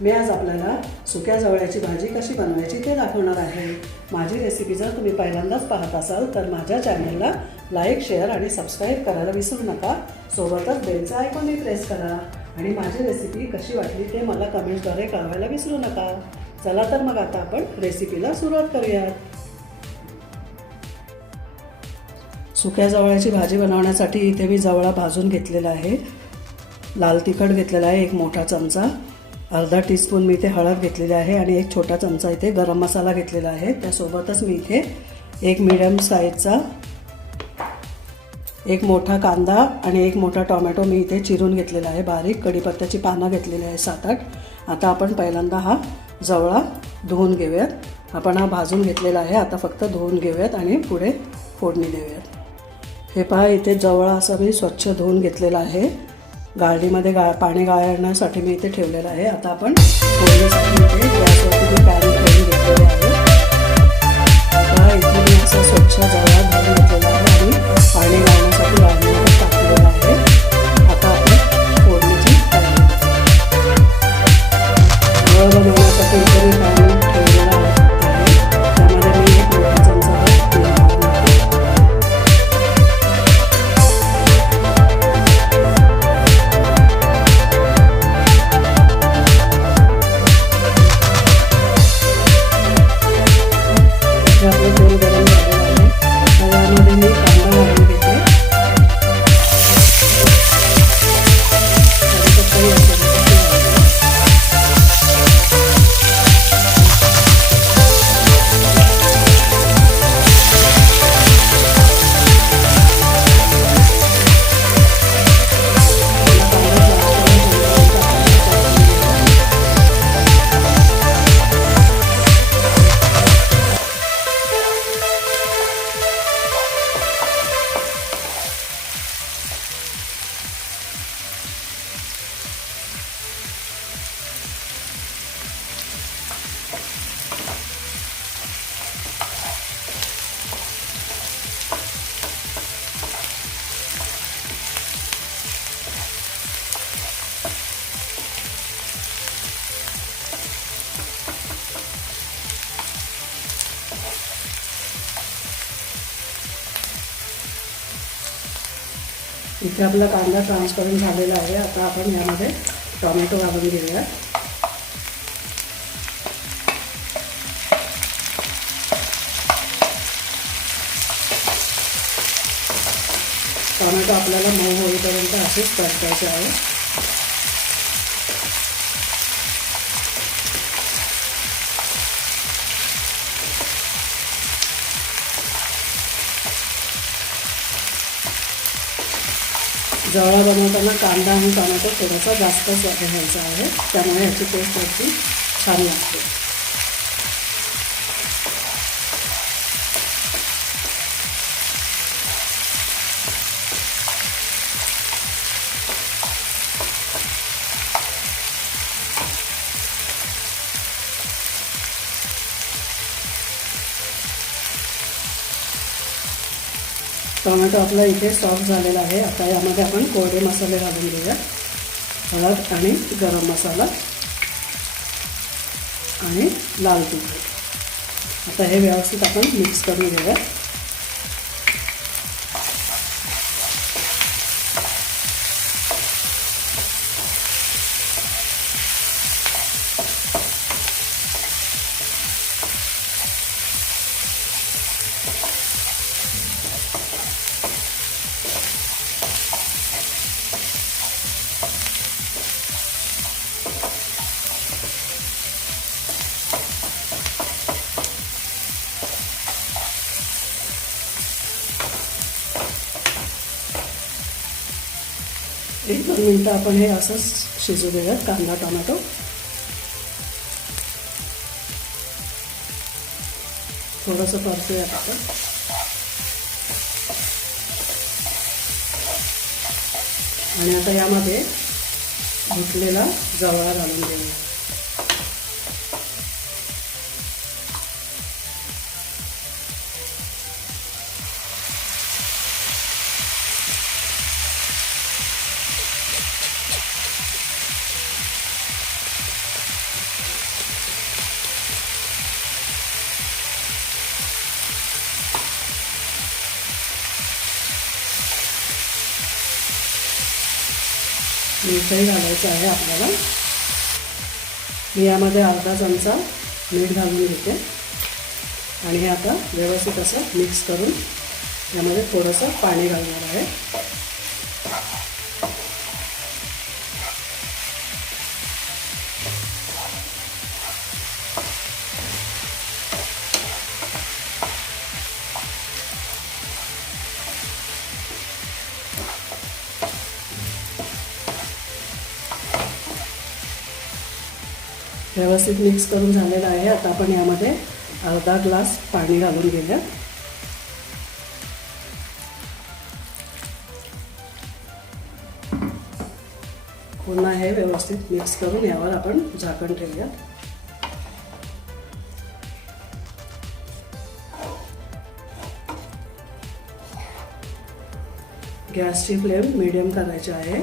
मी आज आपल्याला सुक्या जवळ्याची भाजी कशी बनवायची ते दाखवणार आहे। माझी रेसिपी जर तुम्ही पहिल्यांदाच पाहत असाल तर माझ्या चॅनलला लाईक, शेअर आणि सबस्क्राईब करायला विसरू नका। सोबतच बेलचं आयकॉनही प्रेस करा आणि माझी रेसिपी कशी वाटली ते मला कमेंट्सद्वारे कळवायला विसरू नका। चला तर मग आता आपण रेसिपीला सुरुवात करूयात। सुक्या जवळ्याची भाजी बनवण्यासाठी इथे मी जवळा भाजून घेतलेला आहे। लाल तिखट घेतलेला आहे 1 मोठा चमचा, अर्धा टीस्पून मी इथे हळद घेतलेली आहे आणि 1 छोटा चमचा इथे गरम मसाला घेतलेला आहे। त्यासोबतच मी इथे 1 मीडियम साईजचा 1 मोठा कांदा आणि 1 मोठा टोमॅटो मी इथे चिरून घेतलेला आहे बारीक। कढीपत्त्याची पानं घेतलेली आहे 7-8। आता आपण पहिल्यांदा हा जवळा धुवून घेऊयात। आपण हा भाजून घेतलेला आहे, आता फक्त धुवून घेऊयात आणि पुढे फोडणी देऊयात। हे पहा, इथे जवळा असं मी स्वच्छ धुवून घेतलेला आहे। गाळणीमध्ये पाणी गाळण्यासाठी मी इथे ठेवलेलं आहे। आता आपण फोडणीसाठी इथे गॅसवरती पॅन ठेवून घेतलेले आहे। आता इथे मी असा स्वच्छ जवळा धुवून घेतलेला आहे आणि पाणी गाळण्यासाठी गाळणीमध्ये टाकलेलं आहे। आता आपण फोडणीची तयारी जवळ बनवण्यासाठी इथे मी पॅन ठेवलेला आहे। त्यामध्ये मी 1 मोठा चमचा तेल घालून आपलं तेल गरम झालेलं आहे। यामध्ये मी कांदा घालून घेते। इथे आपला कांदा ट्रान्सपरंट झालेला आहे। आता आपण यामध्ये टोमॅटो घालून घेऊया। टोमॅटो आपल्याला मऊ होईपर्यंत असेच परतायचे आहे। जवळा बनवताना कांदा आणि टोमॅटो थोडासा जास्तच घ्यायचा आहे, त्यामुळे याची टेस्ट अगदी छान लागते। टोमॅटो आपला इथे सॉफ्ट झालेला आहे। आता यामध्ये आपण कोरडे मसाले घालून घेऊया। हळद आणि गरम मसाला आणि लाल तिखट। आता हे व्यवस्थित आपण मिक्स करून घेऊया। एक 2 मिनटं आपण हे असंच शिजू देऊयात कांदा टोमॅटो। थोडंसं परतूयात आपण आणि आता यामध्ये धुतलेला जवळा घालून देऊया। मीठही घालायचं आहे आपल्याला. मी यामध्ये अर्धा चमचा मीठ घालून घेते आणि हे आता व्यवस्थित असं मिक्स करून यामध्ये थोडंसं पाणी घालणार आहे. व्यवस्थित मिक्स करून झालेलं आहे. आता आपण यामध्ये अर्धा ग्लास पाणी घालून घेऊया. पुन्हा हे व्यवस्थित मिक्स करून यावर आपण झाकण ठेवूया. गॅसची फ्लेम मीडियम करायची आहे.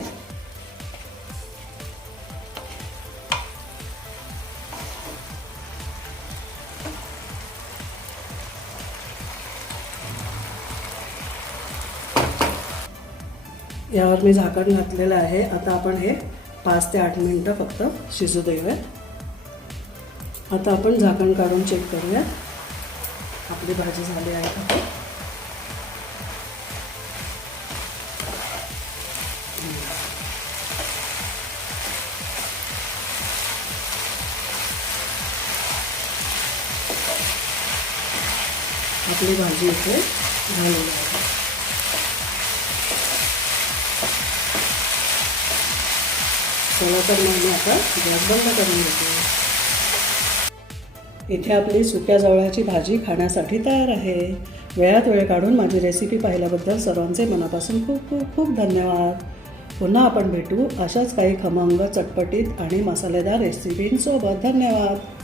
यावर मी झाकण घातलेलं आहे. आता आपण हे 5 ते 8 मिनिटं फक्त शिजू देऊया. आता आपण झाकण काढून चेक करूया. आपली भाजी झाली आहे का. आपली भाजी इथे झालेली आहे. चला तर मग मी आता गॅस बंद करून घेते. इथे आपली सुक्या जवळ्याची भाजी खाण्यासाठी तयार आहे. वेळात वेळ काढून माझी रेसिपी पाहिल्याबद्दल सर्वांचे मनापासून खूप खूप खूप धन्यवाद. पुन्हा आपण भेटू अशाच काही खमंग, चटपटीत आणि मसालेदार रेसिपींसोबत. धन्यवाद.